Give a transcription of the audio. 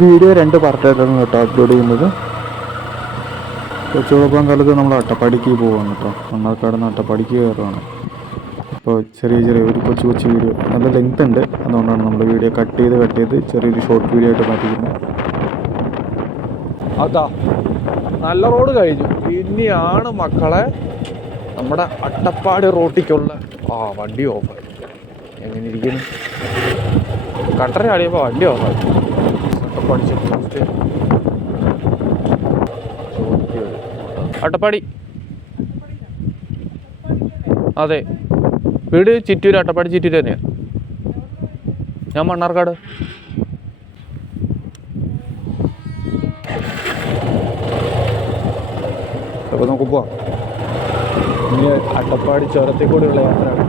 Video 2 പാർട്ടായിട്ടാണ് കേട്ടോ upload ചെയ്യുന്നത്. കൊച്ചുകുളപ്പം കാലത്ത് നമ്മൾ അട്ടപ്പാടിക്ക് പോവാണ് കേട്ടോ. മണ്ണാർക്കാട് നിന്ന് അട്ടപ്പാടിക്ക് കയറുകയാണ്. അപ്പോൾ ചെറിയ ഒരു കൊച്ചു വീഡിയോ നല്ല ലെങ്ത് ഉണ്ട്. അതുകൊണ്ടാണ് നമ്മൾ വീഡിയോ കട്ട് ചെയ്ത് ചെറിയൊരു ഷോർട്ട് വീഡിയോ ആയിട്ട് മാറ്റിക്കുന്നത്. അതാ നല്ല റോഡ് കഴിഞ്ഞു. ഇനിയാണ് മക്കളെ നമ്മുടെ അട്ടപ്പാടി റോട്ടിക്കുള്ള വണ്ടി ഓഫായി. എങ്ങനെ ഇരിക്കുന്നു? കട്ടറ ആടിയപ്പോൾ വണ്ടി ഓഫായി. Attappadi check post Attappadi. അതെ, വീട് ചിറ്റൂർ, അട്ടപ്പാടി ചിറ്റൂർ തന്നെയാണ്. ഞാൻ മണ്ണാർക്കാട്. അപ്പോൾ നമുക്ക് പോവാം. ഇനി അട്ടപ്പാടി ചുരത്തിൽ കൂടെയുള്ള യാത്രയാണ്.